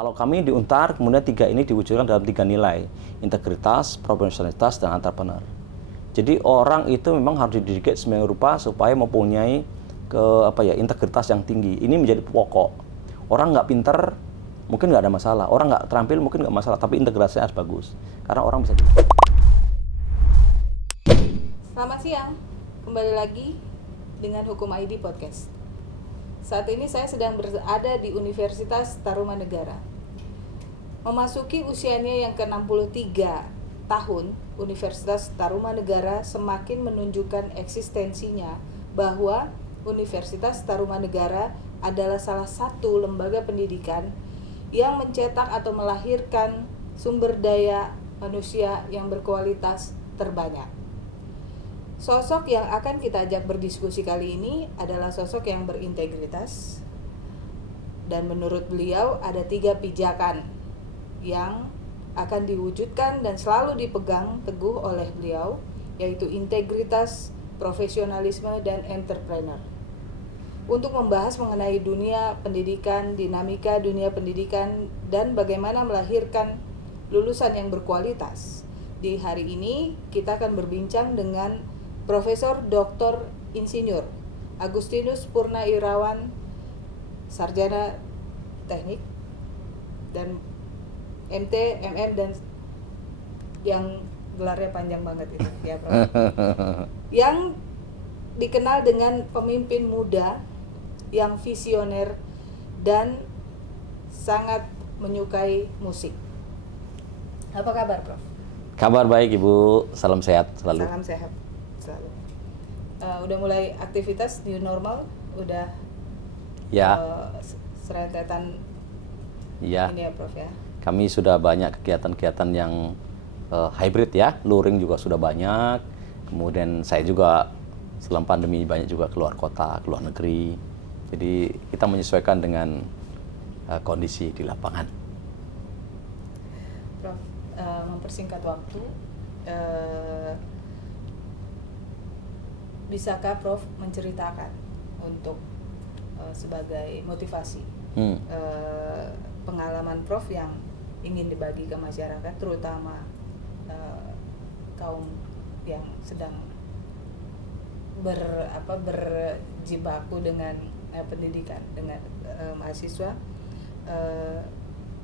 Kalau kami di Untar, kemudian 3 ini diwujudkan dalam 3 nilai, integritas, profesionalitas, dan entrepreneur. Jadi orang itu memang harus dididik semacam rupa supaya mempunyai integritas yang tinggi. Ini menjadi pokok. Orang nggak pinter, mungkin nggak ada masalah. Orang nggak terampil, mungkin nggak masalah. Tapi integrasinya harus bagus. Karena orang bisa Selamat siang, kembali lagi dengan Hukum ID Podcast. Saat ini saya sedang berada di Universitas Tarumanegara. Memasuki usianya yang ke-63 tahun, Universitas Tarumanegara semakin menunjukkan eksistensinya bahwa Universitas Tarumanegara adalah salah satu lembaga pendidikan yang mencetak atau melahirkan sumber daya manusia yang berkualitas terbanyak. Sosok yang akan kita ajak berdiskusi kali ini adalah sosok yang berintegritas, dan menurut beliau ada 3 pijakan yang akan diwujudkan dan selalu dipegang teguh oleh beliau, yaitu integritas, profesionalisme, dan entrepreneur. Untuk membahas mengenai dunia pendidikan, dinamika dunia pendidikan, dan bagaimana melahirkan lulusan yang berkualitas, di hari ini kita akan berbincang dengan Profesor Dr. Insinyur Agustinus Purna Irawan, sarjana teknik dan MT, MM, dan yang gelarnya panjang banget itu ya, Prof. Yang dikenal dengan pemimpin muda yang visioner dan sangat menyukai musik. Apa kabar, Prof? Kabar baik, Ibu. Salam sehat selalu. Salam sehat selalu. Udah mulai aktivitas new normal, udah Ya. Serentetan Ya. ini ya, Prof ya. Kami sudah banyak kegiatan-kegiatan yang hybrid ya, luring juga sudah banyak. Kemudian saya juga selama pandemi banyak juga keluar kota, keluar negeri. Jadi kita menyesuaikan dengan kondisi di lapangan. Prof, mempersingkat waktu, bisakah Prof menceritakan untuk sebagai motivasi pengalaman Prof yang ingin dibagi ke masyarakat, terutama kaum yang sedang berjibaku dengan pendidikan, dengan mahasiswa,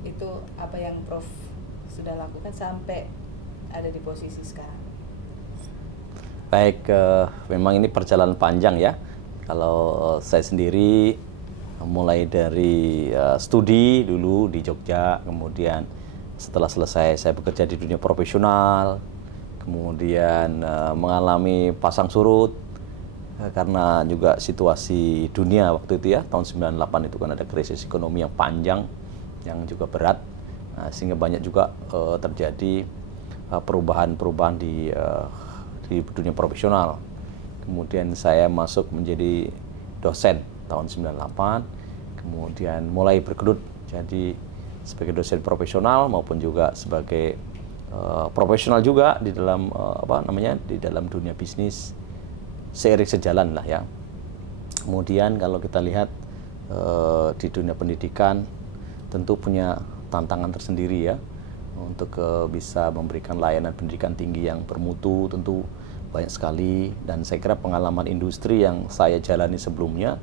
itu apa yang Prof sudah lakukan sampai ada di posisi sekarang? Baik, memang ini perjalanan panjang ya. Kalau saya sendiri mulai dari studi dulu di Jogja, kemudian setelah selesai saya bekerja di dunia profesional, kemudian mengalami pasang surut karena juga situasi dunia waktu itu ya, tahun 98 itu kan ada krisis ekonomi yang panjang, yang juga berat, sehingga banyak juga terjadi perubahan-perubahan di dunia profesional. Kemudian saya masuk menjadi dosen tahun 98, kemudian mulai bergelut jadi sebagai dosen profesional maupun juga sebagai profesional juga di dalam di dalam dunia bisnis, seiring sejalan lah ya. Kemudian kalau kita lihat di dunia pendidikan tentu punya tantangan tersendiri ya, untuk bisa memberikan layanan pendidikan tinggi yang bermutu tentu banyak sekali, dan saya kira pengalaman industri yang saya jalani sebelumnya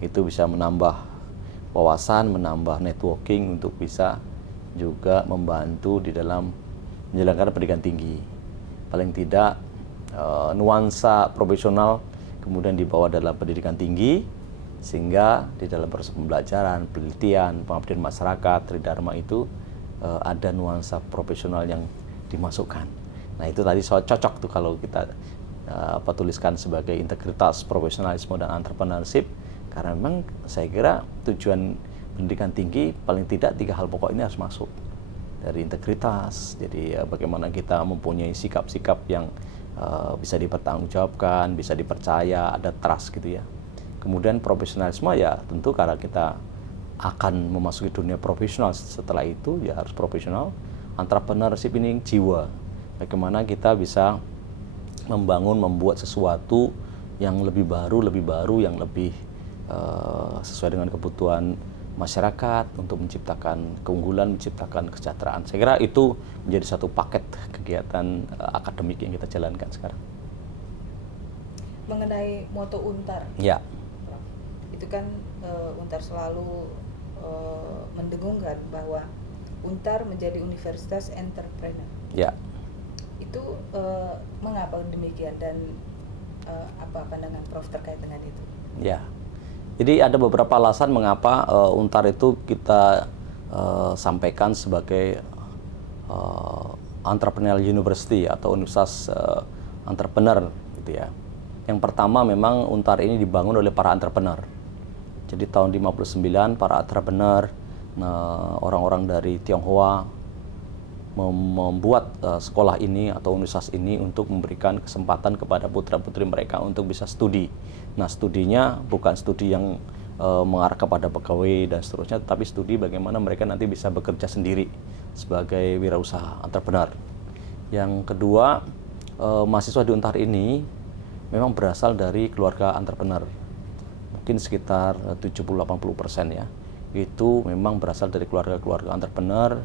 itu bisa menambah wawasan, menambah networking untuk bisa juga membantu di dalam menjalankan pendidikan tinggi. Paling tidak nuansa profesional kemudian dibawa dalam pendidikan tinggi, sehingga di dalam proses pembelajaran, penelitian, pengabdian masyarakat, tridharma itu ada nuansa profesional yang dimasukkan. Nah itu tadi soal cocok tuh kalau kita tuliskan sebagai integritas, profesionalisme, dan entrepreneurship, karena memang saya kira tujuan pendidikan tinggi paling tidak 3 hal pokok ini harus masuk. Dari integritas, jadi bagaimana kita mempunyai sikap-sikap yang bisa dipertanggungjawabkan, bisa dipercaya, ada trust gitu ya. Kemudian profesionalisme ya tentu karena kita akan memasuki dunia profesional, setelah itu ya harus profesional. Entrepreneurship ini jiwa, bagaimana kita bisa membuat sesuatu yang lebih baru, yang lebih sesuai dengan kebutuhan masyarakat, untuk menciptakan keunggulan, menciptakan kesejahteraan. Saya kira itu menjadi satu paket kegiatan akademik yang kita jalankan sekarang. Mengenai moto Untar, Ya, Prof, itu kan Untar selalu mendengungkan bahwa Untar menjadi universitas entrepreneur. ya. Itu mengapa demikian dan apa pandangan Prof terkait dengan itu? Ya. Jadi ada beberapa alasan mengapa Untar itu kita sampaikan sebagai entrepreneurial university atau universitas entrepreneur gitu ya. Yang pertama memang Untar ini dibangun oleh para entrepreneur. Jadi tahun 59 para entrepreneur, orang-orang dari Tionghoa membuat sekolah ini atau universitas ini untuk memberikan kesempatan kepada putra-putri mereka untuk bisa studi. Nah, studinya bukan studi yang mengarah kepada pegawai dan seterusnya, tetapi studi bagaimana mereka nanti bisa bekerja sendiri sebagai wirausaha entrepreneur. Yang kedua, mahasiswa di Untar ini memang berasal dari keluarga entrepreneur. Mungkin sekitar 70-80% ya. Itu memang berasal dari keluarga-keluarga entrepreneur,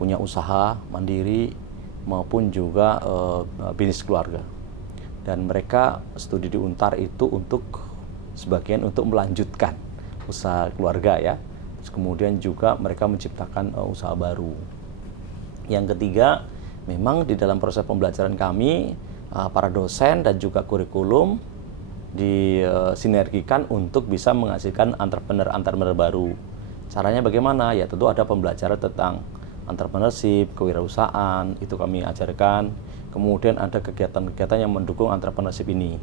punya usaha mandiri maupun juga bisnis keluarga. Dan mereka studi di Untar itu untuk sebagian untuk melanjutkan usaha keluarga ya. Terus kemudian juga mereka menciptakan usaha baru. Yang ketiga, memang di dalam proses pembelajaran kami para dosen dan juga kurikulum disinergikan untuk bisa menghasilkan entrepreneur baru. Caranya bagaimana? Ya tentu ada pembelajaran tentang entrepreneurship, kewirausahaan, itu kami ajarkan. Kemudian ada kegiatan-kegiatan yang mendukung entrepreneurship ini,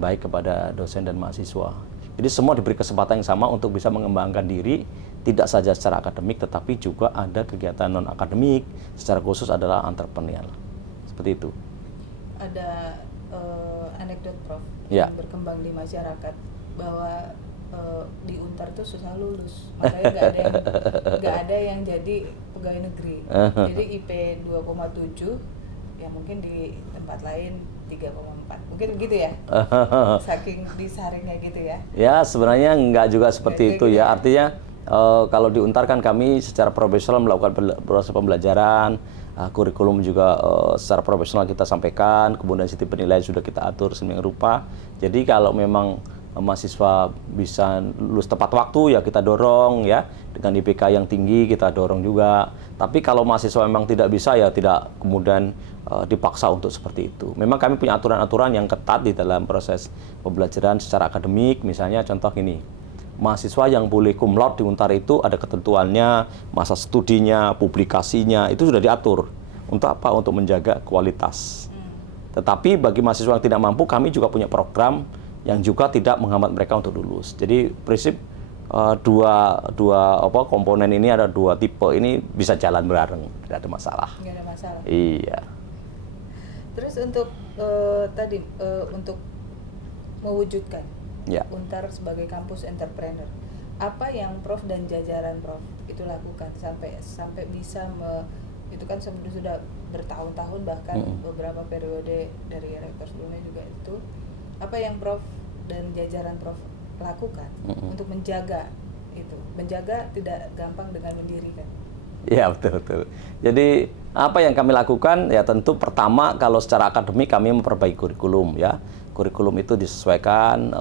baik kepada dosen dan mahasiswa. Jadi semua diberi kesempatan yang sama untuk bisa mengembangkan diri, tidak saja secara akademik, tetapi juga ada kegiatan non-akademik, secara khusus adalah entrepreneurial. Seperti itu. Ada anekdot Prof Ya. yang berkembang di masyarakat bahwa di Untar itu susah lulus, makanya nggak ada yang jadi pegawai negeri. Jadi IP 2,7, ya mungkin di tempat lain 3,4, mungkin gitu ya. Saking disaringnya gitu ya. Ya sebenarnya nggak juga seperti itu gitu ya. Artinya kalau di Untar kan kami secara profesional melakukan proses pembelajaran, kurikulum juga secara profesional kita sampaikan, kemudian sistem penilaian sudah kita atur sedemikian rupa. Jadi kalau memang mahasiswa bisa lulus tepat waktu ya kita dorong ya, dengan IPK yang tinggi kita dorong juga. Tapi kalau mahasiswa memang tidak bisa ya tidak kemudian dipaksa untuk seperti itu. Memang kami punya aturan-aturan yang ketat di dalam proses pembelajaran secara akademik. Misalnya contoh ini, mahasiswa yang boleh cum laude di Untar itu ada ketentuannya, masa studinya, publikasinya, itu sudah diatur. Untuk apa? Untuk menjaga kualitas. Tetapi bagi mahasiswa yang tidak mampu, kami juga punya program yang juga tidak menghambat mereka untuk lulus. Jadi prinsip dua komponen ini, ada dua tipe ini bisa jalan bareng, tidak ada masalah. Nggak ada masalah. Iya. Terus untuk untuk mewujudkan Ya. Untar sebagai kampus entrepreneur, apa yang Prof dan jajaran Prof itu lakukan sampai bisa itu kan sudah bertahun-tahun, bahkan beberapa periode dari rektor sebelumnya juga itu, apa yang Prof dan jajaran Prof lakukan untuk menjaga tidak gampang dengan mendirikan? Ya betul. Jadi apa yang kami lakukan ya tentu pertama kalau secara akademik kami memperbaiki kurikulum ya. Kurikulum itu disesuaikan,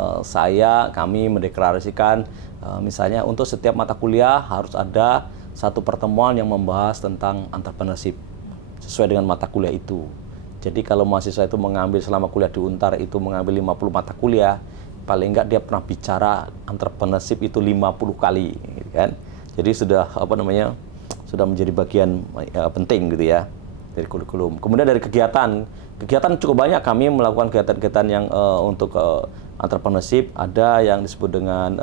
kami mendeklarasikan misalnya untuk setiap mata kuliah harus ada satu pertemuan yang membahas tentang entrepreneurship sesuai dengan mata kuliah itu. Jadi kalau mahasiswa itu mengambil selama kuliah di Untar itu mengambil 50 mata kuliah, paling enggak dia pernah bicara entrepreneurship itu 50 kali gitu kan. Jadi sudah sudah menjadi bagian penting gitu ya dari kurikulum. Kemudian dari kegiatan cukup banyak kami melakukan kegiatan-kegiatan yang untuk entrepreneurship. Ada yang disebut dengan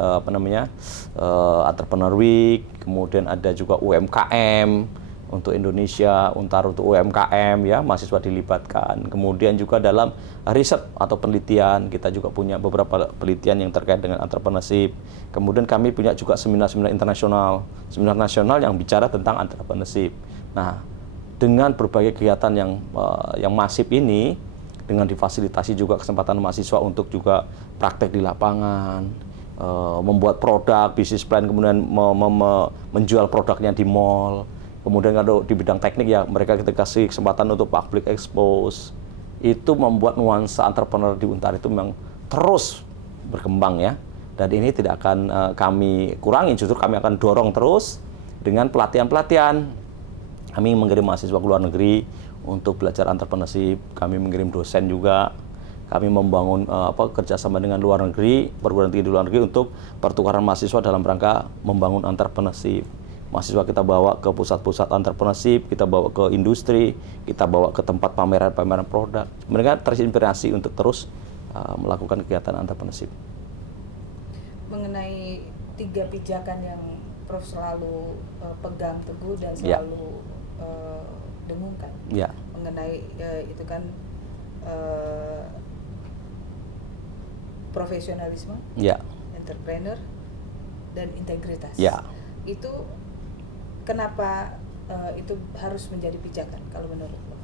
Entrepreneur Week, kemudian ada juga UMKM untuk Indonesia, Untar untuk UMKM ya, mahasiswa dilibatkan. Kemudian juga dalam riset atau penelitian, kita juga punya beberapa penelitian yang terkait dengan entrepreneurship. Kemudian kami punya juga seminar-seminar internasional, seminar nasional yang bicara tentang entrepreneurship. Nah, dengan berbagai kegiatan yang masif ini, dengan difasilitasi juga kesempatan mahasiswa untuk juga praktek di lapangan, membuat produk, bisnis plan, kemudian menjual produknya di mall. Kemudian kalau di bidang teknik ya mereka kita kasih kesempatan untuk public expose. Itu membuat nuansa entrepreneur di Untar itu memang terus berkembang ya. Dan ini tidak akan kami kurangi, justru kami akan dorong terus dengan pelatihan-pelatihan. Kami mengirim mahasiswa ke luar negeri untuk belajar entrepreneurship, kami mengirim dosen juga, kami membangun kerjasama dengan luar negeri, perguruan tinggi di luar negeri untuk pertukaran mahasiswa dalam rangka membangun entrepreneurship. Mahasiswa kita bawa ke pusat-pusat entrepreneurship, kita bawa ke industri, kita bawa ke tempat pameran-pameran produk. Mereka terinspirasi untuk terus melakukan kegiatan entrepreneurship. Mengenai 3 pijakan yang Prof selalu pegang teguh dan selalu dengungkan mengenai itu kan profesionalisme, entrepreneur, dan integritas. Itu kenapa itu harus menjadi pijakan kalau menurut Prof?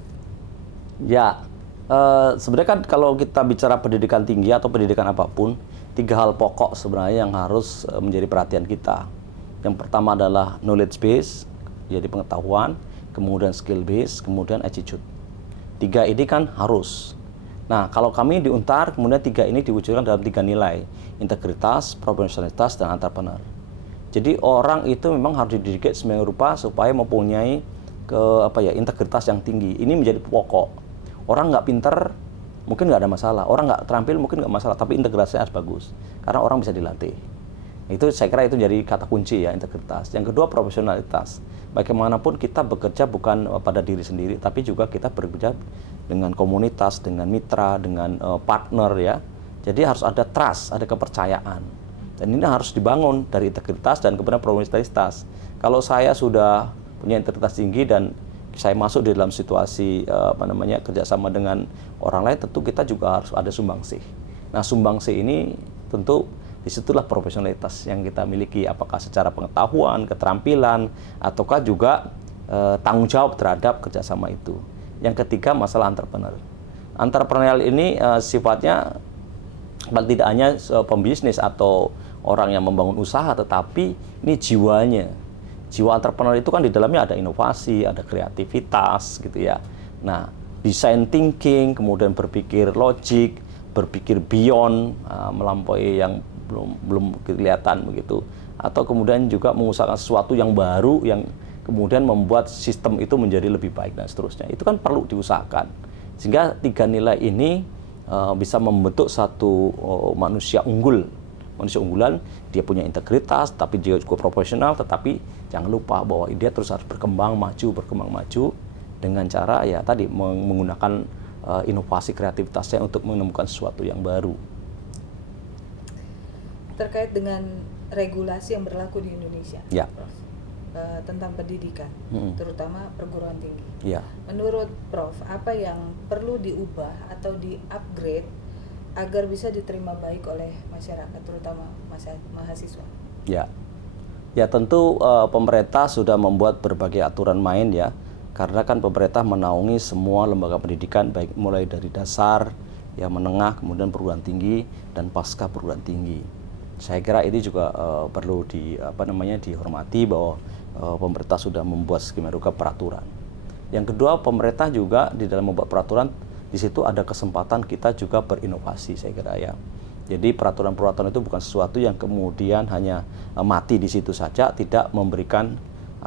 Sebenarnya kan kalau kita bicara pendidikan tinggi atau pendidikan apapun, 3 hal pokok sebenarnya yang harus menjadi perhatian kita. Yang pertama adalah knowledge base, jadi pengetahuan, kemudian skill base, kemudian attitude. 3 ini kan harus. Nah, kalau kami di Untar, kemudian 3 ini diwujudkan dalam 3 nilai, integritas, profesionalitas, dan entrepreneur. Jadi orang itu memang harus dididik semacam rupa supaya mempunyai integritas yang tinggi. Ini menjadi pokok. Orang nggak pinter, mungkin nggak ada masalah. Orang nggak terampil, mungkin nggak masalah. Tapi integritasnya harus bagus, karena orang bisa dilatih. Itu saya kira itu jadi kata kunci ya, integritas. Yang kedua, profesionalitas. Bagaimanapun kita bekerja bukan pada diri sendiri, tapi juga kita bekerja dengan komunitas, dengan mitra, dengan partner ya. Jadi harus ada trust, ada kepercayaan. Dan ini harus dibangun dari integritas dan kemudian profesionalitas. Kalau saya sudah punya integritas tinggi dan saya masuk di dalam situasi kerjasama dengan orang lain, tentu kita juga harus ada sumbangsih. Nah, sumbangsih ini tentu disitulah profesionalitas yang kita miliki, apakah secara pengetahuan, keterampilan, ataukah juga tanggung jawab terhadap kerjasama itu. Yang ketiga, masalah entrepreneur. Entrepreneurial ini sifatnya tidak hanya pembisnis atau orang yang membangun usaha, tetapi ini jiwanya. Jiwa entrepreneur itu kan di dalamnya ada inovasi, ada kreativitas gitu ya. Nah, design thinking, kemudian berpikir logik, berpikir beyond, melampaui yang belum kelihatan begitu, atau kemudian juga mengusahakan sesuatu yang baru yang kemudian membuat sistem itu menjadi lebih baik dan seterusnya. Itu kan perlu diusahakan sehingga 3 nilai ini bisa membentuk satu manusia unggulan. Dia punya integritas, tapi dia juga profesional, tetapi jangan lupa bahwa dia terus harus berkembang maju dengan cara ya tadi menggunakan inovasi kreativitasnya untuk menemukan sesuatu yang baru. Terkait dengan regulasi yang berlaku di Indonesia, Prof, tentang pendidikan, terutama perguruan tinggi. Menurut Prof, apa yang perlu diubah atau di-upgrade agar bisa diterima baik oleh masyarakat, terutama mahasiswa? Ya tentu pemerintah sudah membuat berbagai aturan main ya, karena kan pemerintah menaungi semua lembaga pendidikan, baik mulai dari dasar, ya menengah, kemudian perguruan tinggi, dan pasca perguruan tinggi. Saya kira ini juga perlu dihormati bahwa pemerintah sudah membuat sedemikian peraturan. Yang kedua, pemerintah juga di dalam membuat peraturan, di situ ada kesempatan kita juga berinovasi, saya kira ya. Jadi peraturan-peraturan itu bukan sesuatu yang kemudian hanya mati di situ saja, tidak memberikan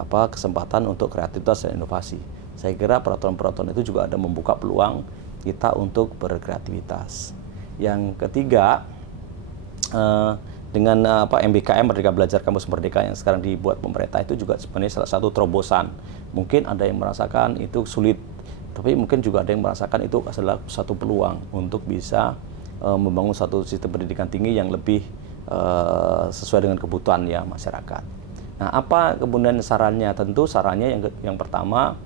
kesempatan untuk kreativitas dan inovasi. Saya kira peraturan-peraturan itu juga ada membuka peluang kita untuk berkreativitas. Yang ketiga, dengan MBKM Merdeka Belajar Kampus Merdeka yang sekarang dibuat pemerintah itu juga sebenarnya salah satu terobosan. Mungkin ada yang merasakan itu sulit, tapi mungkin juga ada yang merasakan itu adalah satu peluang untuk bisa membangun satu sistem pendidikan tinggi yang lebih sesuai dengan kebutuhan ya masyarakat. Nah, apa kemudian sarannya? Tentu sarannya yang pertama,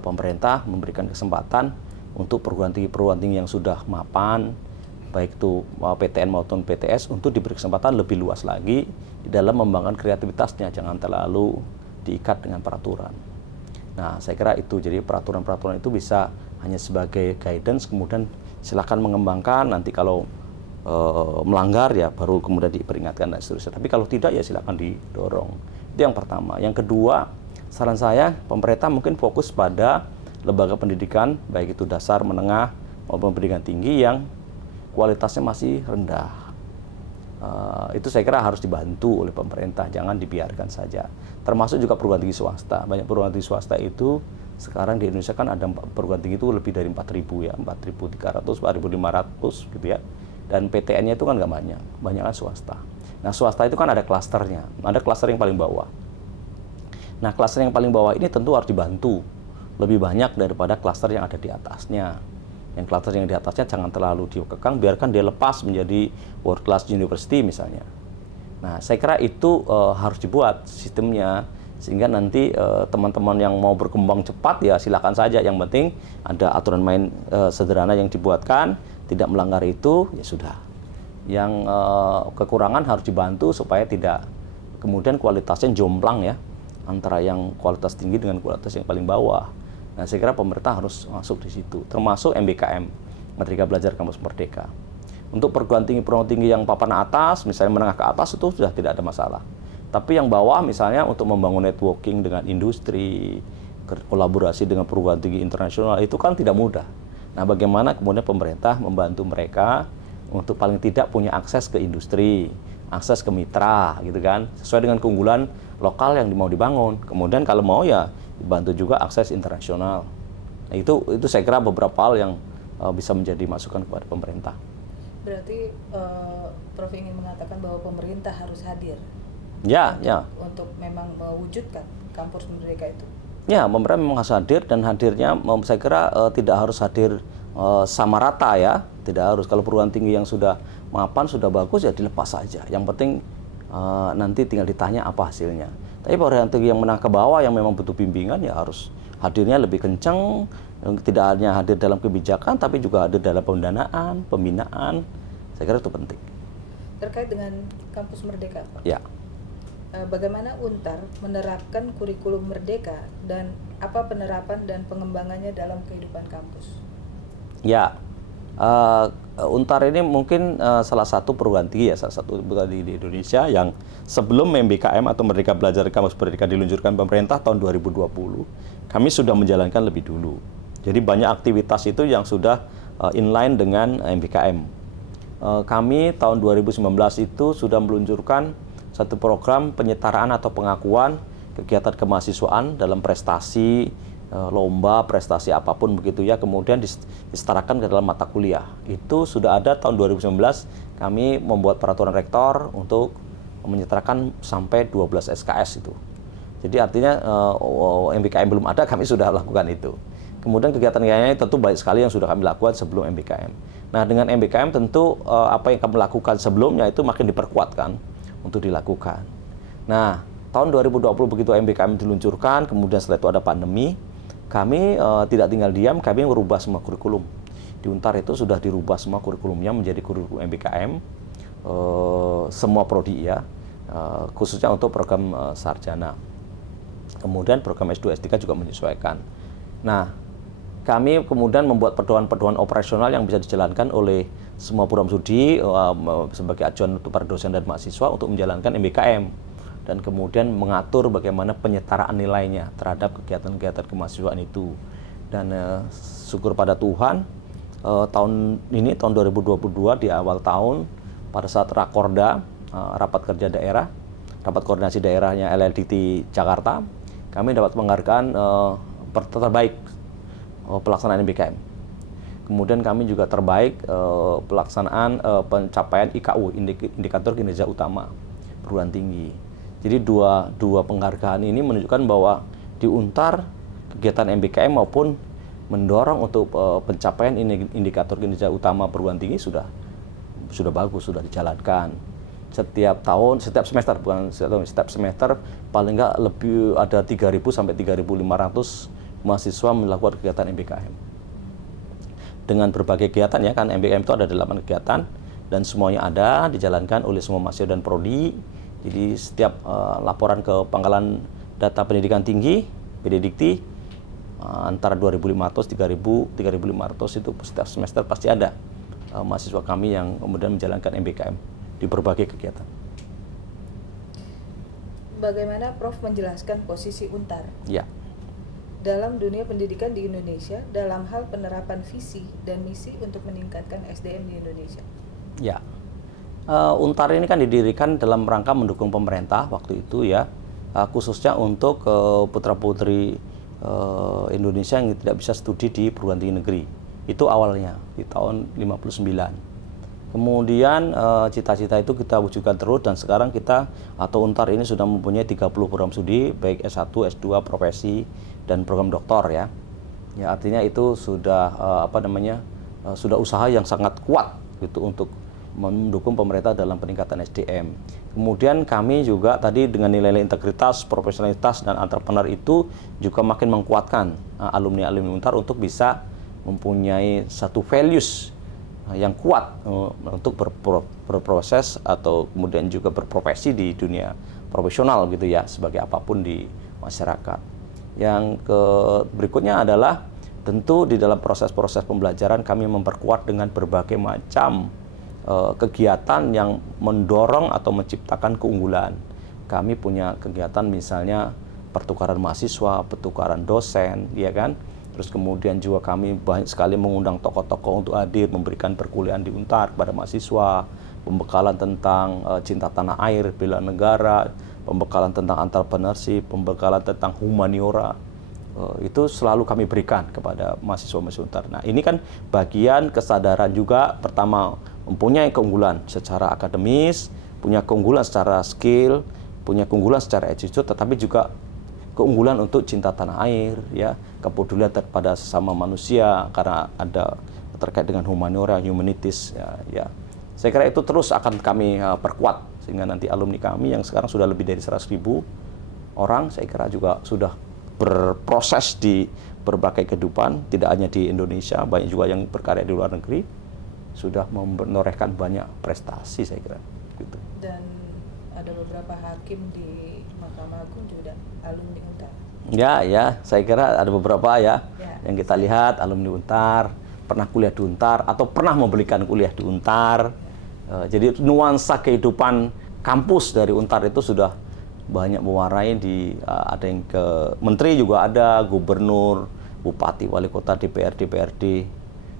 pemerintah memberikan kesempatan untuk perguruan tinggi yang sudah mapan, baik itu PTN maupun PTS, untuk diberi kesempatan lebih luas lagi di dalam mengembangkan kreativitasnya, jangan terlalu diikat dengan peraturan. Nah, saya kira itu, jadi peraturan-peraturan itu bisa hanya sebagai guidance, kemudian silakan mengembangkan, nanti kalau melanggar ya baru kemudian diperingatkan dan seterusnya. Tapi kalau tidak ya silakan didorong. Itu yang pertama. Yang kedua, saran saya pemerintah mungkin fokus pada lembaga pendidikan baik itu dasar, menengah maupun pendidikan tinggi yang kualitasnya masih rendah. Itu saya kira harus dibantu oleh pemerintah, jangan dibiarkan saja. Termasuk juga perguruan tinggi swasta. Banyak perguruan tinggi swasta itu sekarang di Indonesia kan ada perguruan tinggi itu lebih dari 4.000 ya, 4.300, 4.500 gitu ya. Dan PTN-nya itu kan nggak banyak, banyak kan swasta. Nah swasta itu kan ada klasternya, ada klaster yang paling bawah. Nah klaster yang paling bawah ini tentu harus dibantu lebih banyak daripada klaster yang ada di atasnya. Yang klaster yang di atasnya jangan terlalu dikekang, biarkan dia lepas menjadi world class university misalnya. Nah saya kira itu harus dibuat sistemnya, sehingga nanti teman-teman yang mau berkembang cepat ya silakan saja. Yang penting ada aturan main sederhana yang dibuatkan, tidak melanggar itu ya sudah. Yang kekurangan harus dibantu supaya tidak kemudian kualitasnya jomplang ya antara yang kualitas tinggi dengan kualitas yang paling bawah. Nah saya kira pemerintah harus masuk di situ, termasuk MBKM, Merdeka Belajar Kampus Merdeka. Untuk perguruan tinggi yang papan atas, misalnya menengah ke atas itu sudah tidak ada masalah. Tapi yang bawah misalnya untuk membangun networking dengan industri, kolaborasi dengan perguruan tinggi internasional itu kan tidak mudah. Nah bagaimana kemudian pemerintah membantu mereka untuk paling tidak punya akses ke industri, akses ke mitra gitu kan, sesuai dengan keunggulan lokal yang mau dibangun. Kemudian kalau mau ya dibantu juga akses internasional. Nah, itu saya kira beberapa hal yang bisa menjadi masukan kepada pemerintah. Berarti Prof ingin mengatakan bahwa pemerintah harus hadir. Ya. Untuk memang mewujudkan kampus merdeka itu. Ya, pemerintah memang harus hadir, dan hadirnya saya kira tidak harus hadir sama rata ya. Tidak harus, kalau perguruan tinggi yang sudah mapan, sudah bagus ya dilepas saja. Yang penting nanti tinggal ditanya apa hasilnya. Tapi perguruan tinggi yang menengah ke bawah yang memang butuh bimbingan ya harus hadirnya lebih kencang, tidak hanya hadir dalam kebijakan tapi juga hadir dalam pendanaan, pembinaan. Saya kira itu penting. Terkait dengan kampus merdeka, Pak. Ya. Bagaimana UNTAR menerapkan kurikulum merdeka dan apa penerapan dan pengembangannya dalam kehidupan kampus? Ya. UNTAR ini mungkin salah satu perguruan tinggi ya, salah satu perguruan tinggi di Indonesia yang sebelum MBKM atau Merdeka Belajar Kampus Merdeka diluncurkan pemerintah tahun 2020, kami sudah menjalankan lebih dulu. Jadi banyak aktivitas itu yang sudah inline dengan MBKM. Kami tahun 2019 itu sudah meluncurkan satu program penyetaraan atau pengakuan kegiatan kemahasiswaan dalam prestasi, lomba, prestasi apapun begitu ya, kemudian disetarakan ke dalam mata kuliah. Itu sudah ada tahun 2019, kami membuat peraturan rektor untuk menyetarakan sampai 12 SKS itu. Jadi artinya MBKM belum ada, kami sudah lakukan itu. Kemudian kegiatan-kegiatannya tentu banyak sekali yang sudah kami lakukan sebelum MBKM. Nah dengan MBKM tentu apa yang kami lakukan sebelumnya itu makin diperkuatkan untuk dilakukan. Nah tahun 2020 begitu MBKM diluncurkan, kemudian setelah itu ada pandemi, kami tidak tinggal diam, kami merubah semua kurikulum. Di UNTAR itu sudah dirubah semua kurikulumnya menjadi kurikulum MBKM, semua prodi ya, khususnya untuk program sarjana. Kemudian program S2, S3 juga menyesuaikan. Nah, kami kemudian membuat pedoman-pedoman operasional yang bisa dijalankan oleh semua program studi sebagai acuan untuk para dosen dan mahasiswa untuk menjalankan MBKM. Dan kemudian mengatur bagaimana penyetaraan nilainya terhadap kegiatan-kegiatan kemahasiswaan itu. Dan syukur pada Tuhan, tahun 2022 di awal tahun, pada saat Rakorda, rapat kerja daerah, rapat koordinasi daerahnya LLDT Jakarta, kami dapat penghargaan terbaik pelaksanaan MBKM. Kemudian kami juga terbaik pelaksanaan pencapaian IKU, indikator kinerja utama perguruan tinggi. Jadi dua penghargaan ini menunjukkan bahwa di UNTAR kegiatan MBKM maupun mendorong untuk pencapaian indikator kinerja utama perguruan tinggi sudah bagus, sudah dijalankan. Setiap tahun, setiap semester paling nggak lebih ada 3.000 sampai 3.500 mahasiswa melakukan kegiatan MBKM. Dengan berbagai kegiatan ya kan, MBKM itu ada 8 kegiatan dan semuanya ada dijalankan oleh semua mahasiswa dan prodi. Jadi setiap laporan ke Pangkalan Data Pendidikan Tinggi, PDDikti, antara 2.500, 3.000, 3.500 itu setiap semester pasti ada mahasiswa kami yang kemudian menjalankan MBKM di berbagai kegiatan. Bagaimana Prof menjelaskan posisi UNTAR Ya. dalam dunia pendidikan di Indonesia dalam hal penerapan visi dan misi untuk meningkatkan SDM di Indonesia? Ya, UNTAR ini kan didirikan dalam rangka mendukung pemerintah waktu itu ya, khususnya untuk putra-putri Indonesia yang tidak bisa studi di perguruan tinggi negeri. Itu awalnya di tahun 59. Kemudian cita-cita itu kita wujudkan terus dan sekarang kita atau UNTAR ini sudah mempunyai 30 program studi baik S1, S2, profesi dan program doktor ya. Ya artinya itu sudah sudah usaha yang sangat kuat gitu untuk mendukung pemerintah dalam peningkatan SDM. Kemudian kami juga tadi dengan nilai-nilai integritas, profesionalitas dan entrepreneur itu juga makin menguatkan alumni-alumni UNTAR untuk bisa mempunyai satu values yang kuat untuk berproses atau kemudian juga berprofesi di dunia profesional gitu ya, sebagai apapun di masyarakat. Yang berikutnya adalah tentu di dalam proses-proses pembelajaran kami memperkuat dengan berbagai macam kegiatan yang mendorong atau menciptakan keunggulan. Kami punya kegiatan misalnya pertukaran mahasiswa, pertukaran dosen, ya kan? Terus kemudian juga kami banyak sekali mengundang tokoh-tokoh untuk hadir memberikan perkuliahan di UNTAR kepada mahasiswa, pembekalan tentang cinta tanah air, bela negara, pembekalan tentang entrepreneurship, pembekalan tentang humaniora. Itu selalu kami berikan kepada mahasiswa-mahasiswa UNTAR. Nah, ini kan bagian kesadaran juga, pertama mempunyai keunggulan secara akademis, punya keunggulan secara skill, punya keunggulan secara attitude, tetapi juga keunggulan untuk cinta tanah air, ya, kepedulian kepada sesama manusia karena ada terkait dengan humaniora, humanities, ya. Saya kira itu terus akan kami perkuat sehingga nanti alumni kami yang sekarang sudah lebih dari 100.000 orang, saya kira juga sudah berproses di berbagai kehidupan, tidak hanya di Indonesia, banyak juga yang berkarya di luar negeri, sudah menorehkan banyak prestasi, saya kira. Gitu. Dan ada beberapa hakim di Mahkamah Agung juga alumni UNTAR. Ya, saya kira ada beberapa ya yang kita lihat alumni UNTAR, pernah kuliah di UNTAR atau pernah memberikan kuliah di UNTAR. Jadi nuansa kehidupan kampus dari UNTAR itu sudah banyak mewarnai ada yang ke menteri juga ada, gubernur, bupati, wali kota, DPR, DPRD.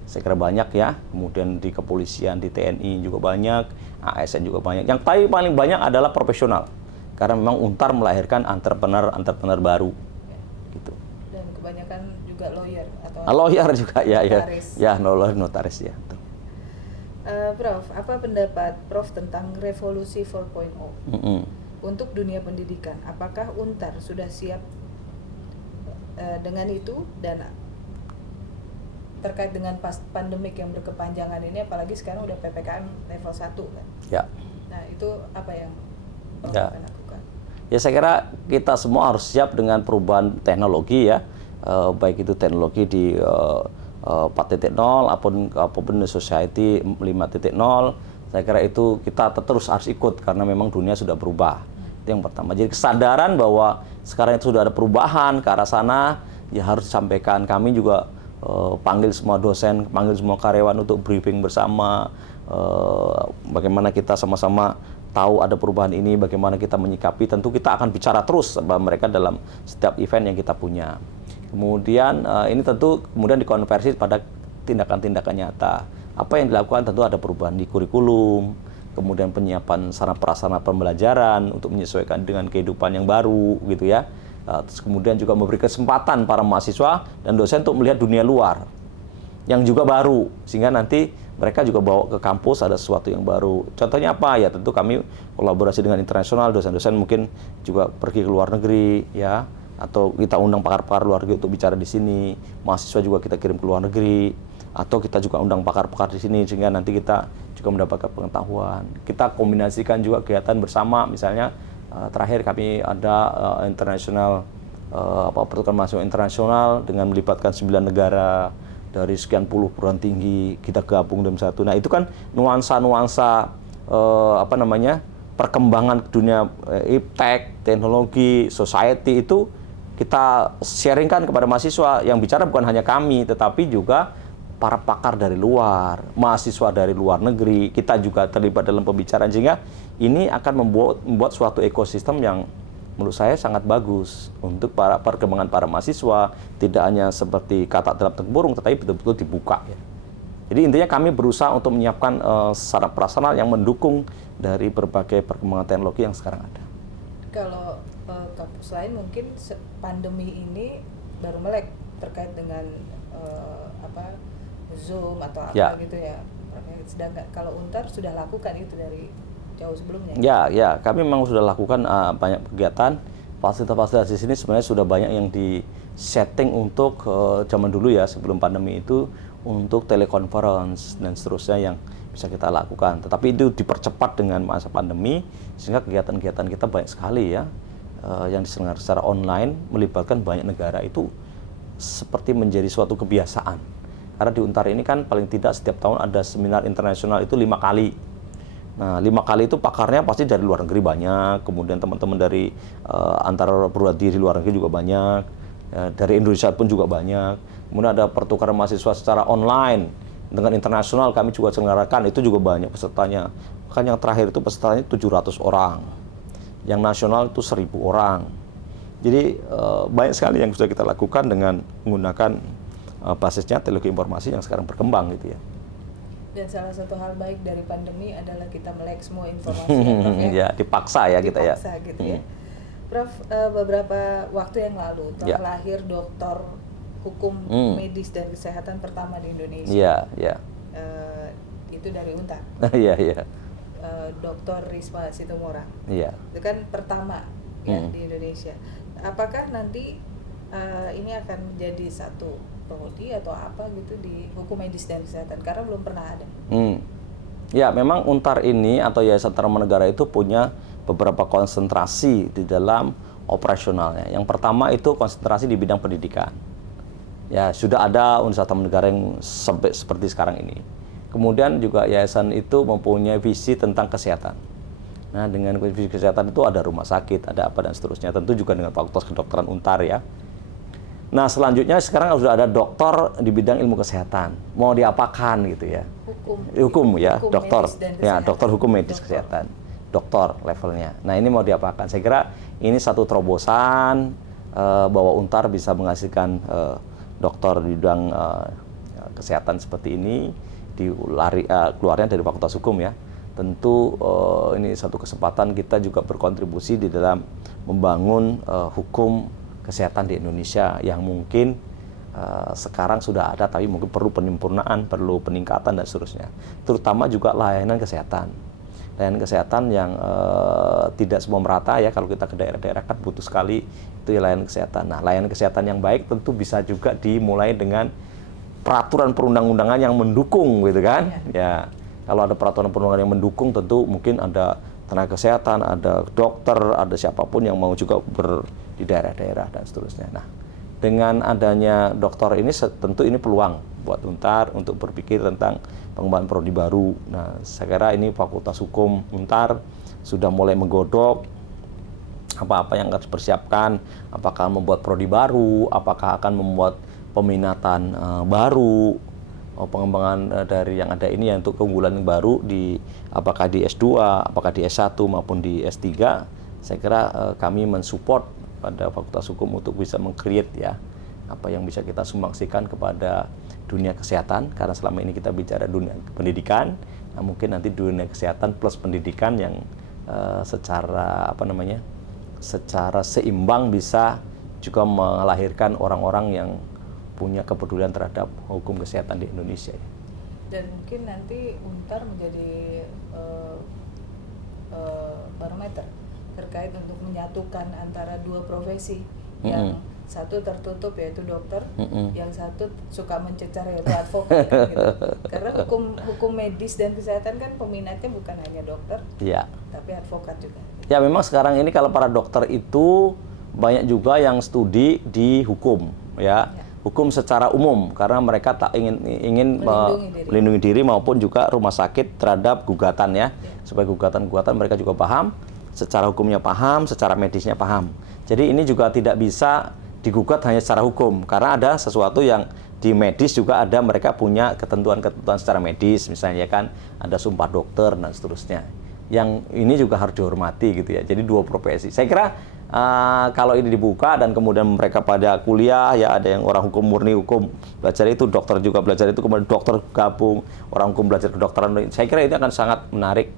Saya kira banyak ya. Kemudian di kepolisian, di TNI juga banyak, ASN juga banyak. Yang paling banyak adalah profesional. Karena memang UNTAR melahirkan entrepreneur baru. Gitu. Dan kebanyakan juga lawyer atau lawyer juga notaris. Ya, notaris ya. Prof, apa pendapat Prof tentang revolusi 4.0 untuk dunia pendidikan? Apakah UNTAR sudah siap dengan itu, dan terkait dengan pandemik yang berkepanjangan ini, apalagi sekarang udah PPKM level 1 kan? Ya. Nah, itu apa yang Prof akan lakukan? Ya, saya kira kita semua harus siap dengan perubahan teknologi ya, baik itu teknologi di 4.0 apapun di society 5.0. Saya kira itu kita terus harus ikut karena memang dunia sudah berubah. Itu yang pertama. Jadi kesadaran bahwa sekarang itu sudah ada perubahan ke arah sana, ya harus disampaikan. Kami juga panggil semua dosen, panggil semua karyawan untuk briefing bersama, bagaimana kita sama-sama tahu ada perubahan ini, bagaimana kita menyikapi. Tentu kita akan bicara terus sama mereka dalam setiap event yang kita punya. Kemudian ini tentu kemudian dikonversi pada tindakan-tindakan nyata. Apa yang dilakukan tentu ada perubahan di kurikulum, kemudian penyiapan sarana prasarana pembelajaran untuk menyesuaikan dengan kehidupan yang baru gitu ya. Terus kemudian juga memberi kesempatan para mahasiswa dan dosen untuk melihat dunia luar yang juga baru, sehingga nanti mereka juga bawa ke kampus ada sesuatu yang baru. Contohnya apa? Ya tentu kami kolaborasi dengan internasional, dosen-dosen mungkin juga pergi ke luar negeri ya, atau kita undang pakar-pakar luar negeri untuk bicara di sini. Mahasiswa juga kita kirim ke luar negeri, atau kita juga undang pakar-pakar di sini sehingga nanti kita juga mendapatkan pengetahuan. Kita kombinasikan juga kegiatan bersama, misalnya terakhir kami ada internasional pertukaran mahasiswa internasional dengan melibatkan 9 negara dari sekian puluh perguruan tinggi, kita gabung dalam satu. Nah, itu kan nuansa-nuansa perkembangan dunia iptek, teknologi, society itu kita sharingkan kepada mahasiswa. Yang bicara bukan hanya kami, tetapi juga para pakar dari luar, mahasiswa dari luar negeri, kita juga terlibat dalam pembicaraan, sehingga ini akan membuat suatu ekosistem yang menurut saya sangat bagus untuk perkembangan para mahasiswa, tidak hanya seperti kata dalam tempurung, tetapi betul-betul dibuka ya. Jadi intinya kami berusaha untuk menyiapkan sarana prasarana yang mendukung dari berbagai perkembangan teknologi yang sekarang ada. Kalau kampus lain mungkin pandemi ini baru melek terkait dengan Zoom atau apa gitu ya. Sedangkan kalau Untar sudah lakukan itu dari jauh sebelumnya. Ya, kami memang sudah lakukan banyak kegiatan. Fasilitas-fasilitas di sini sebenarnya sudah banyak yang di setting untuk zaman dulu ya, sebelum pandemi itu, untuk telekonferensi dan seterusnya yang bisa kita lakukan. Tetapi itu dipercepat dengan masa pandemi, sehingga kegiatan-kegiatan kita banyak sekali ya, yang diselenggarakan secara online, melibatkan banyak negara, itu seperti menjadi suatu kebiasaan. Karena di Untar ini kan paling tidak setiap tahun ada seminar internasional itu 5 kali. Nah, 5 kali itu pakarnya pasti dari luar negeri banyak, kemudian teman-teman dari antar perguruan tinggi di luar negeri juga banyak, dari Indonesia pun juga banyak. Kemudian ada pertukaran mahasiswa secara online dengan internasional, kami juga selenggarakan, itu juga banyak pesertanya. Bahkan yang terakhir itu pesertanya 700 orang, yang nasional itu 1.000 orang. Jadi banyak sekali yang sudah kita lakukan dengan menggunakan basisnya teknologi informasi yang sekarang berkembang gitu ya. Dan salah satu hal baik dari pandemi adalah kita melek semua informasi ya, Prof, ya. Ya, dipaksa ya kita ya. Dipaksa gitu ya. Prof, beberapa waktu yang lalu telah lahir dokter hukum medis dan kesehatan pertama di Indonesia. Iya. Itu dari Untar. Iya. Dr. Risma Situmorang. Iya. Itu kan pertama ya di Indonesia. Apakah nanti ini akan menjadi satu prodi atau apa gitu di hukum medis dan kesehatan, karena belum pernah ada. Ya, memang Untar ini atau Yayasan Ternama Negara itu punya beberapa konsentrasi di dalam operasionalnya. Yang pertama itu konsentrasi di bidang pendidikan. Ya, sudah ada Universitas Taman Negara yang sampai seperti sekarang ini. Kemudian juga yayasan itu mempunyai visi tentang kesehatan. Nah, dengan visi kesehatan itu ada rumah sakit, ada apa dan seterusnya. Tentu juga dengan Fakultas Kedokteran Untar ya. Nah, selanjutnya sekarang sudah ada dokter di bidang ilmu kesehatan. Mau diapakan gitu ya? Hukum ya, dokter. Ya, dokter hukum medis kesehatan. Dokter levelnya. Nah, ini mau diapakan? Saya kira ini satu terobosan bahwa Untar bisa menghasilkan dokter di bidang kesehatan seperti ini, keluarnya dari Fakultas Hukum ya. Tentu ini satu kesempatan kita juga berkontribusi di dalam membangun hukum kesehatan di Indonesia yang mungkin sekarang sudah ada, tapi mungkin perlu penyempurnaan, perlu peningkatan dan seterusnya. Terutama juga layanan kesehatan. Layanan kesehatan yang tidak semua merata ya, kalau kita ke daerah-daerah kan butuh sekali itu ya layanan kesehatan. Nah, layanan kesehatan yang baik tentu bisa juga dimulai dengan peraturan perundang-undangan yang mendukung gitu kan. Ya, kalau ada peraturan perundangan yang mendukung, tentu mungkin ada tenaga kesehatan, ada dokter, ada siapapun yang mau juga di daerah-daerah dan seterusnya. Nah, dengan adanya dokter ini tentu ini peluang buat Untar untuk berpikir tentang pengembangan prodi baru. Nah, saya kira ini Fakultas Hukum Untar sudah mulai menggodok apa-apa yang harus dipersiapkan, apakah membuat prodi baru, apakah akan membuat peminatan baru, pengembangan dari yang ada ini ya, untuk keunggulan yang baru di apakah di S2, apakah di S1 maupun di S3. Saya kira kami mensupport pada Fakultas Hukum untuk bisa meng-create ya apa yang bisa kita sumbangsikan kepada dunia kesehatan, karena selama ini kita bicara dunia pendidikan. Nah, mungkin nanti dunia kesehatan plus pendidikan yang secara secara seimbang bisa juga melahirkan orang-orang yang punya kepedulian terhadap hukum kesehatan di Indonesia. Dan mungkin nanti Untar menjadi barometer terkait untuk menyatukan antara dua profesi, yang satu tertutup yaitu dokter, yang satu suka mencecar yaitu advokat kan, gitu. Karena hukum medis dan kesehatan kan peminatnya bukan hanya dokter, tapi advokat juga. Ya, memang sekarang ini kalau para dokter itu banyak juga yang studi di hukum ya. Hukum secara umum, karena mereka tak ingin melindungi diri maupun juga rumah sakit terhadap gugatan ya. Supaya gugatan-gugatan mereka juga paham, secara hukumnya paham, secara medisnya paham. Jadi ini juga tidak bisa digugat hanya secara hukum, karena ada sesuatu yang di medis juga ada, mereka punya ketentuan-ketentuan secara medis, misalnya kan ada sumpah dokter dan seterusnya. Yang ini juga harus dihormati gitu ya. Jadi dua profesi. Saya kira kalau ini dibuka dan kemudian mereka pada kuliah, ya ada yang orang hukum murni hukum belajar itu, dokter juga belajar itu, kemudian dokter gabung, orang hukum belajar kedokteran. Saya kira ini akan sangat menarik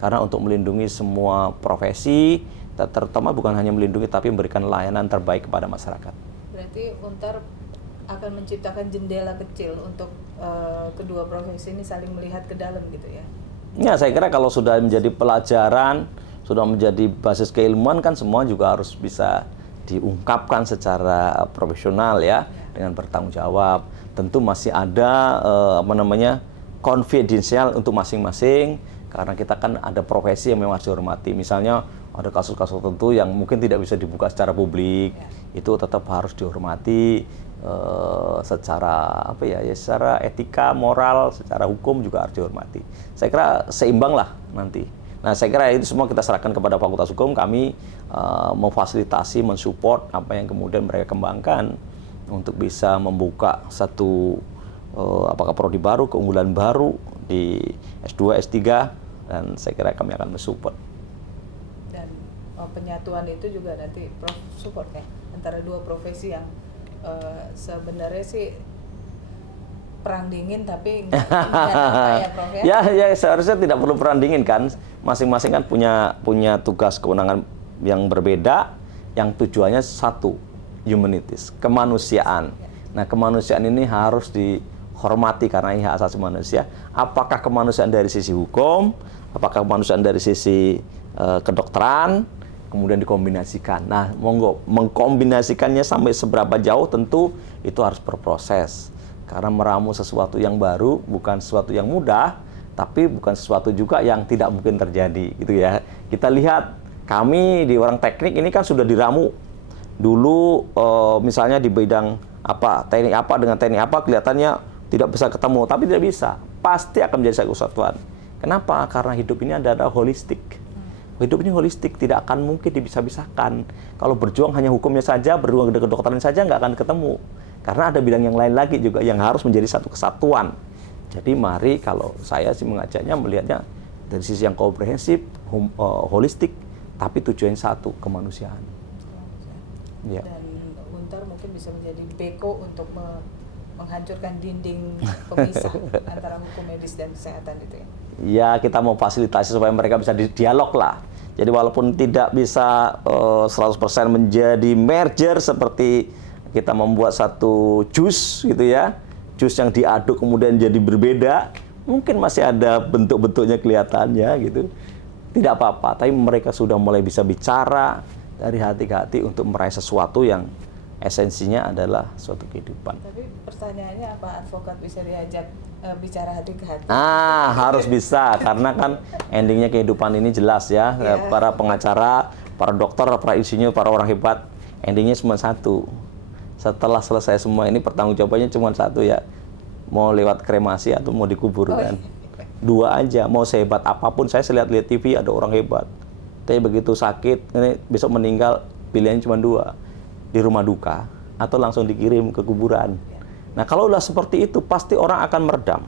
karena untuk melindungi semua profesi, terutama bukan hanya melindungi tapi memberikan layanan terbaik kepada masyarakat. Berarti Untar akan menciptakan jendela kecil untuk kedua profesi ini saling melihat ke dalam gitu ya? Ya, saya kira kalau sudah menjadi pelajaran, sudah menjadi basis keilmuan kan semua juga harus bisa diungkapkan secara profesional ya, dengan bertanggung jawab. Tentu masih ada confidential untuk masing-masing karena kita kan ada profesi yang memang harus dihormati. Misalnya ada kasus-kasus tertentu yang mungkin tidak bisa dibuka secara publik, itu tetap harus dihormati secara secara etika, moral, secara hukum juga harus dihormati. Saya kira seimbang lah nanti. Nah, saya kira itu semua kita serahkan kepada Fakultas Hukum. Kami memfasilitasi, mensupport apa yang kemudian mereka kembangkan untuk bisa membuka satu apakah prodi baru, keunggulan baru di S2, S3, dan saya kira kami akan mensupport. Dan penyatuan itu juga nanti Prof support ya antara dua profesi yang sebenarnya sih perang dingin tapi nggak apa ya Prof ya? Ya seharusnya tidak perlu perang dingin kan, masing-masing kan punya tugas kewenangan yang berbeda, yang tujuannya satu, humanities, kemanusiaan. Nah, kemanusiaan ini harus dihormati karena ini hak asasi manusia. Apakah kemanusiaan dari sisi hukum, apakah kemanusiaan dari sisi kedokteran, kemudian dikombinasikan. Nah, monggo mengkombinasikannya sampai seberapa jauh tentu itu harus berproses. Karena meramu sesuatu yang baru bukan sesuatu yang mudah, tapi bukan sesuatu juga yang tidak mungkin terjadi, gitu ya. Kita lihat kami di orang teknik ini kan sudah diramu dulu, misalnya di bidang apa, teknik apa dengan teknik apa kelihatannya tidak bisa ketemu, tapi tidak bisa, pasti akan menjadi satu kesatuan. Kenapa? Karena hidup ini adalah holistik. Hidup ini holistik, tidak akan mungkin dipisah-pisahkan. Kalau berjuang hanya hukumnya saja, berjuang dengan kedokteran saja, nggak akan ketemu. Karena ada bidang yang lain lagi juga yang harus menjadi satu kesatuan. Jadi mari, kalau saya sih mengajaknya, melihatnya dari sisi yang komprehensif, holistik, tapi tujuannya satu, kemanusiaan. Ya. Dan Untar mungkin bisa menjadi beko untuk menghancurkan dinding pemisah antara hukum medis dan kesehatan itu ya? Ya, kita mau fasilitasi supaya mereka bisa dialog lah. Jadi walaupun tidak bisa 100% menjadi merger seperti kita membuat satu jus gitu ya, jus yang diaduk kemudian jadi berbeda, mungkin masih ada bentuk-bentuknya kelihatannya gitu. Tidak apa-apa, tapi mereka sudah mulai bisa bicara dari hati ke hati untuk meraih sesuatu yang esensinya adalah suatu kehidupan. Tapi pertanyaannya, apa advokat bisa diajak bicara hati ke hati? Harus bisa, karena kan endingnya kehidupan ini jelas ya. Para pengacara, para dokter, para insinyur, para orang hebat, endingnya cuma satu. Setelah selesai semua ini pertanggungjawabannya cuma satu ya, mau lewat kremasi atau mau dikubur kan. Dua aja, mau sehebat apapun. Saya lihat TV ada orang hebat, tapi begitu sakit, ini besok meninggal, pilihannya cuma dua, di rumah duka atau langsung dikirim ke kuburan. Nah, kalau udah seperti itu pasti orang akan meredam.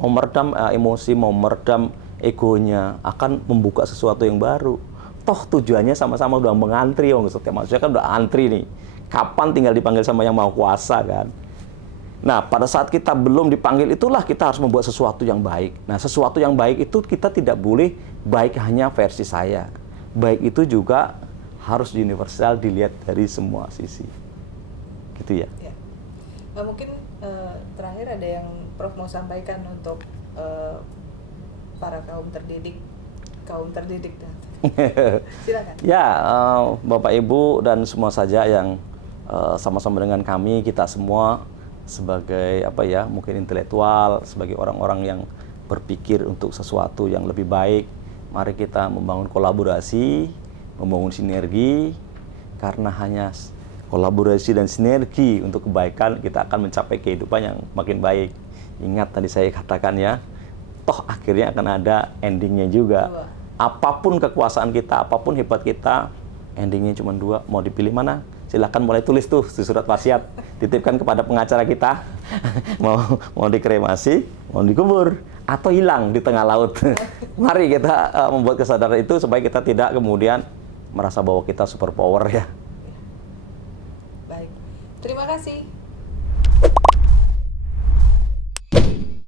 Mau meredam emosi, mau meredam egonya, akan membuka sesuatu yang baru. Toh tujuannya sama-sama udah mengantri, setiap manusia kan udah antri nih. Kapan tinggal dipanggil sama yang Maha Kuasa kan. Nah, pada saat kita belum dipanggil itulah kita harus membuat sesuatu yang baik. Nah, sesuatu yang baik itu kita tidak boleh baik hanya versi saya. Baik itu juga harus universal, dilihat dari semua sisi. Gitu ya. Mungkin terakhir ada yang Prof mau sampaikan untuk para kaum terdidik silakan. Ya, Bapak Ibu dan semua saja yang sama-sama dengan kami, kita semua sebagai mungkin intelektual, sebagai orang-orang yang berpikir untuk sesuatu yang lebih baik, mari kita membangun kolaborasi, membangun sinergi, karena hanya kolaborasi dan sinergi untuk kebaikan kita akan mencapai kehidupan yang makin baik. Ingat tadi saya katakan ya, toh akhirnya akan ada endingnya juga. Apapun kekuasaan kita, apapun hebat kita, endingnya cuma dua. Mau dipilih mana? silahkan mulai tulis tuh di surat wasiat, titipkan kepada pengacara kita, mau dikremasi, mau dikubur, atau hilang di tengah laut. Mari kita membuat kesadaran itu supaya kita tidak kemudian merasa bahwa kita super power ya. Baik, terima kasih